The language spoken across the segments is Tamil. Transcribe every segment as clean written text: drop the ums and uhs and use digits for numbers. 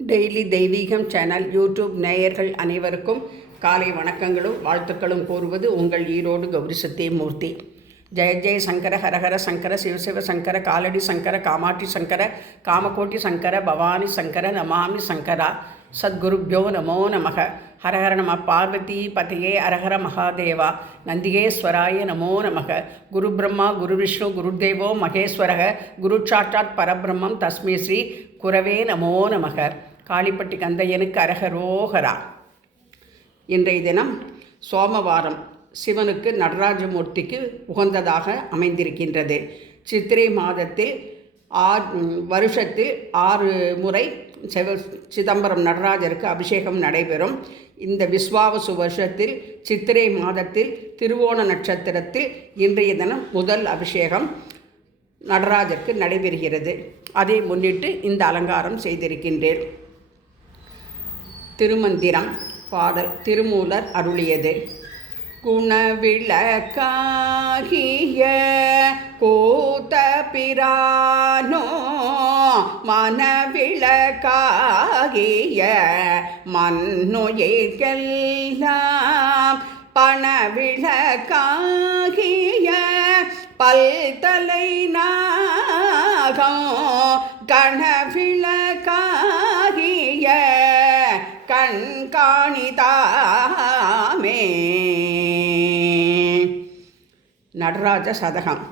டெய்லி தெய்வீகம் சேனல் யூடியூப் நேயர்கள் அனைவருக்கும் காலை வணக்கங்களும் வாழ்த்துக்களும் கூறுவது உங்கள் ஈரோடு கௌரி சத்தியமூர்த்தி. ஜெய ஜெய சங்கர ஹரஹர சங்கர சிவசிவ சங்கர காலடி சங்கர காமாட்சி சங்கர காமகோட்டி சங்கர பவானி சங்கர நமாமி சங்கரா. சத்குருப்யோ நமோ நமக. ஹரஹர நம பார்வதி பதையே அரஹர மகாதேவா. நந்திகேஸ்வராய நமோ நமக. குரு பிரம்மா குரு விஷ்ணு குருதேவோ மகேஸ்வரக. குரு சாட்சாத் பரபிரம்மம் தஸ்மை ஸ்ரீ குரவே நமோ நமக. காளிப்பட்டி கந்தையனுக்கு அரகரோகரா. இன்றைய தினம் சோமவாரம் சிவனுக்கு நடராஜமூர்த்திக்கு உகந்ததாக அமைந்திருக்கின்றது. சித்திரை மாதத்தில் வருஷத்தில் 6 முறை சிதம்பரம் நடராஜருக்கு அபிஷேகம் நடைபெறும். இந்த விஸ்வாவசு வருஷத்தில் சித்திரை மாதத்தில் திருவோண நட்சத்திரத்தில் இன்றைய தினம் முதல் அபிஷேகம் நடராஜருக்கு நடைபெறுகிறது. அதை முன்னிட்டு இந்த அலங்காரம் செய்திருக்கின்றேன். திருமந்திரம் பாடல் திருமூலர் அருளியது. குணவிளக்காகிய கூத்த பிரானோ மனவிளக்காகிய மன்னுயிர்க்கெல்லாம் பணவிளக்காகிய பல்தலை நாகம் கணவிளக்காகிய கண்காணிதாமே. நடராஜ சதகம்.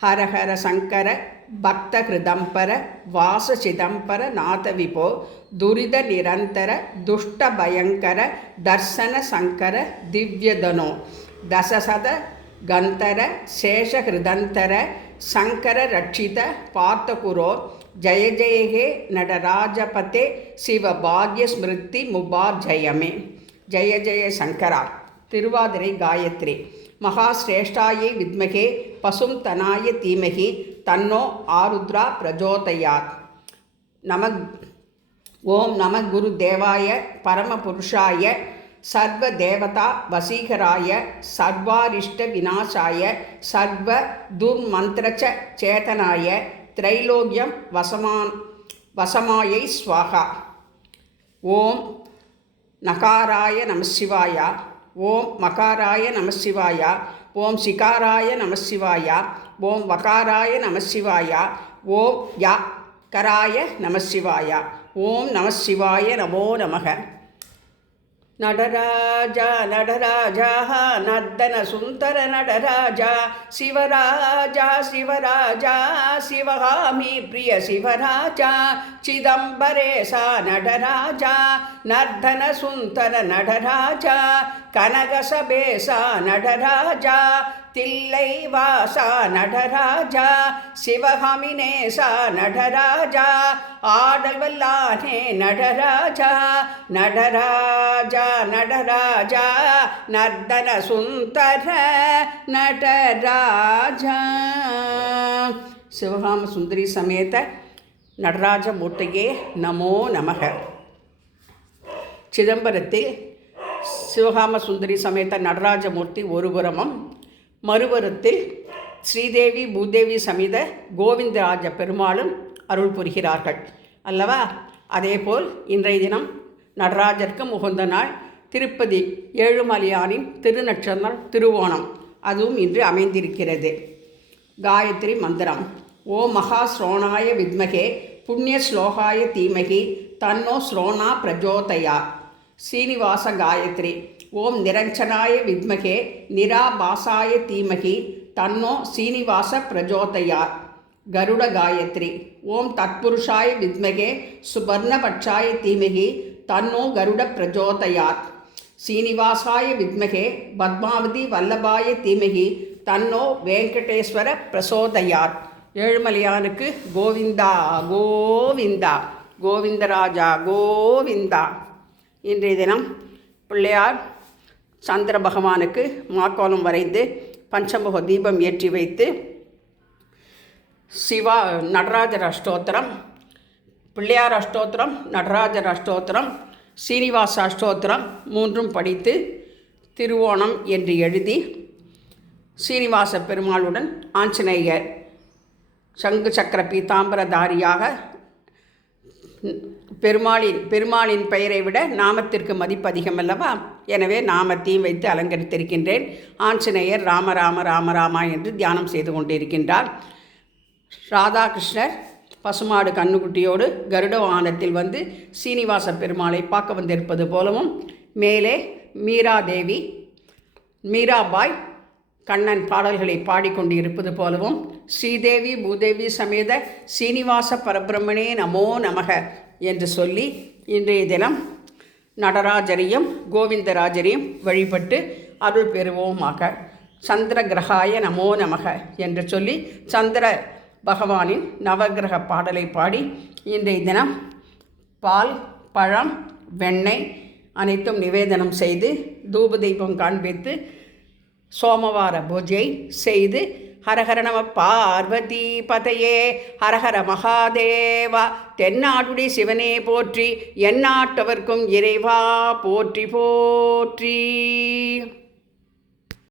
ஹரஹர சங்கர பக்த கிருதம்பர வாச சிதம்பர நாத விபோ துரித நிரந்தர துஷ்ட பயங்கர தர்சன சங்கர திவ்யதனோ தசசத கந்தர சேஷ ஹிருதந்தர சங்கர ரட்சித பார்த்தகுரோ ஜய ஜெயகே நடராஜபதே சிவ பாக்ய ஸ்மிருதி முபார்ஜயமே. ஜய ஜெய சங்கரா. திருவாதிரை காயத்ரி. மகாஸ்ரேஷ்டாயை வித்மகே பசும் தனாய தீமகி தன்னோ ஆருத்ரா பிரஜோதயாத். ஓம் நம குரு தேவாய பரமபுருஷாய சர்வ தேவதா வசீகராய சர்வாரிஷ்ட விநாசாய சர்வ துர்மந்திரச்ச சேதனாய திரைலோக்கியம் வசமாயை ஸ்வாகா. ஓம் நகாராய நமசிவாய. ஓம் மகாராய நமசிவாய. ஓம் சிகாராய நமசிவாய. ஓம் வகாராய நமசிவாய. ஓம் யகராய நமசிவாய. ஓம் நமசிவாய நமோ நமக. நடராஜா நடராஜா நர்தன சுந்தர நடராஜா சிவராஜா சிவராஜா சிவகாமி பிரிய சிவராஜா சிதம்பரேசா நடராஜா நர்தன சுந்தர நடராஜா கனகசபேசா நடராஜா தில்லை வாசா நடராஜா சிவகாமினேசா நடராஜா ஆடல் வல்லானே நடராஜா நடராஜா நடராஜா நர்தன சுந்தர நடராஜா. சிவகாம சுந்தரி சமேத நடராஜ மூர்த்தியே நமோ நமக. சிதம்பரத்தில் சிவகாம சுந்தரி சமேத நடராஜமூர்த்தி ஒருபுறமும், மறுபுறத்தில் ஸ்ரீதேவி பூதேவி சமேத கோவிந்தராஜ பெருமாளும் அருள் புரிகிறார்கள் அல்லவா. அதேபோல் இன்றைய தினம் நடராஜருக்கு உகந்த நாள். திருப்பதி ஏழுமலையானின் திருநட்சத்திரம் திருவோணம், அதுவும் இன்று அமைந்திருக்கிறது. காயத்ரி மந்திரம். ஓம் மகா ஸ்ரோணாய வித்மகே புண்ணிய ஸ்லோகாய தீமகி தன்னோ ஸ்ரோணா பிரஜோதயா. ஸ்ரீனிவாச காயத்ரி. ஓம் நிரஞ்சனாய வித்மகே நிராபாசாய தீமகி தன்னோ ஸ்ரீனிவாச பிரஜோதயா. கருட காயத்ரி. ஓம் தத்புருஷாய வித்மகே சுபர்ணபட்சாய தீமகி தன்னோ கருட பிரஜோதயாத். ஸ்ரீனிவாசாய வித்மகே பத்மாவதி வல்லபாய தீமகி தன்னோ வெங்கடேஸ்வர பிரசோதயாத். ஏழுமலையானுக்கு கோவிந்தா கோவிந்தா கோவிந்தராஜா கோவிந்தா. இன்றைய தினம் பிள்ளையார் சந்திர பகவானுக்கு மாக்கோலம் வரைந்து பஞ்சமுக தீபம் ஏற்றி வைத்து நடராஜர் அஷ்டோத்திரம், பிள்ளையார் அஷ்டோத்திரம், நடராஜர் அஷ்டோத்திரம், சீனிவாச அஷ்டோத்திரம் மூன்றும் படித்து திருவோணம் என்று எழுதி சீனிவாச பெருமாளுடன் ஆஞ்சநேயர் சங்கு சக்கர பீதாம்பரதாரியாக பெருமாளின் பெயரை விட நாமத்திற்கு மதிப்பு அதிகம் அல்லவா? எனவே நாமத்தையும் வைத்து அலங்கரித்திருக்கின்றேன். ஆஞ்சநேயர் ராம ராம ராம ராமா என்று தியானம் செய்து கொண்டிருக்கின்றார். ராதாகிருஷ்ணர் பசுமாடு கண்ணுக்குட்டியோடு கருட வாகனத்தில் வந்து சீனிவாச பெருமாளை பார்க்க வந்திருப்பது போலவும், மேலே மீராபாய் கண்ணன் பாடல்களை பாடிக்கொண்டு இருப்பது போலவும், ஸ்ரீதேவி பூதேவி சமேத சீனிவாச பரபிரம்மனே நமோ நமக என்று சொல்லி இன்றைய தினம் நடராஜரையும் கோவிந்தராஜரையும் வழிபட்டு அருள் பெறுவோமாக. சந்திர கிரகாய நமோ நமக என்று சொல்லி சந்திர பகவானின் நவகிரக பாடலை பாடி இன்றைய தினம் பால், பழம், வெண்ணெய் அனைத்தும் நிவேதனம் செய்து தூப தீபம் காண்பித்து சோமவார பூஜை செய்து ஹரஹர நம பார்வதி பதையே ஹரஹர மகாதேவா, தென்னாடுடி சிவனே போற்றி, எந்நாட்டவர்க்கும் இறைவா போற்றி போற்றி.